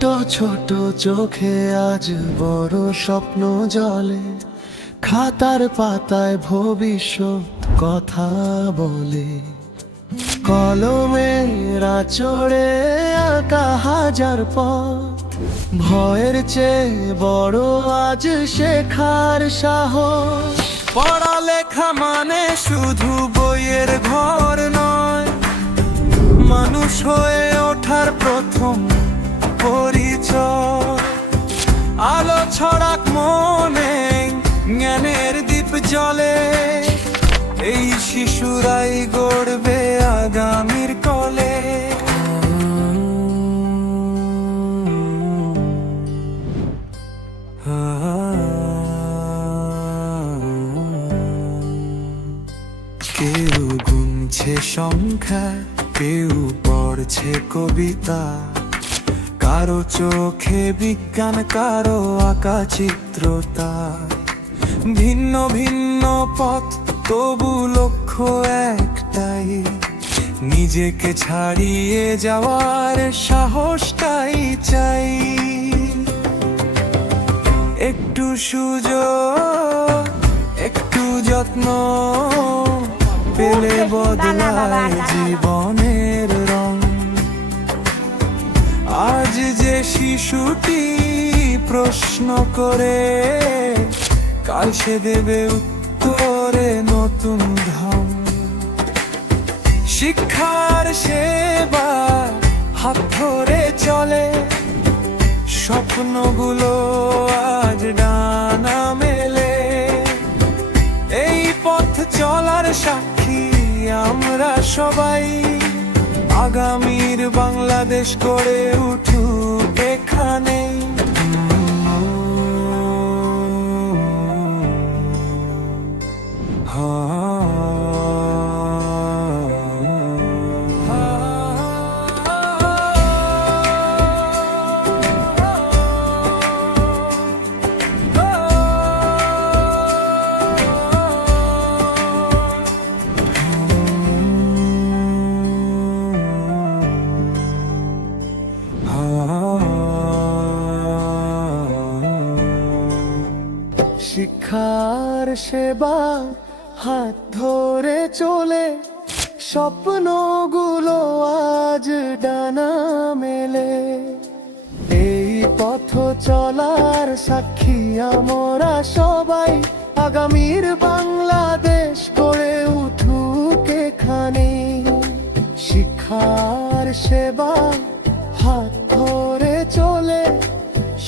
ছোট ছোট চোখে আজ বড় স্বপ্ন জলে, খাতার পাতায় ভবিষ্যৎ কথা বলে। কলমের আঁচড়ে আঁকা হাজার পথ, ভয়ের চেয়ে বড় আজ শেখার সাহস। পড়ালেখা মানে শুধু বইয়ের ঘর নয়, মানুষ হয়ে ওঠার প্রথম পরিচয়। আলো ছড়াক মনে, জ্ঞানের দীপ জ্বলে, এই শিশুরাই গড়বে আগামীর কলে। কেউ গুনছে সংখ্যা, কেউ পড়ছে কবিতা, কারো চোখে বিজ্ঞান, কারো আঁকা চিত্রতা। ভিন্ন ভিন্ন পথ, তবু লক্ষ্য একটাই, নিজেকে ছাড়িয়ে যাওয়ার সাহসটাই চাই। একটু সুযোগ, একটু যত্ন পেলে বদলায় জীবনের রং। আজ যে শিশুটি প্রশ্ন করে, কাল সে দেবে উত্তরে নতুন ঢং। শিক্ষার সেবা হাত ধরে চলে, স্বপ্নগুলো আজ ডানা মেলে। এই পথ চলার সাক্ষী আমরা সবাই, আগামীর বাংলাদেশ গড়ে উঠুক এখানে। শিক্ষার সেবা হাত ধরে চলে, স্বপ্নগুলো আজ ডানা মেলে। এই পথ চলার সাক্ষী আমরা সবাই, আগামীর বাংলাদেশ গড়ে উঠুক এখানে। শিক্ষার সেবা হাত ধরে চলে,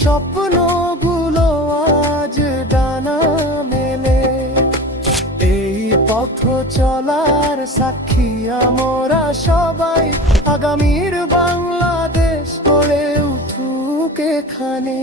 স্বপ্নগুলো আজ ডানা মেলে। এই পথ চলার সাক্ষী আমরা সবাই, আগামীর বাংলাদেশ গড়ে উঠুক এখানে।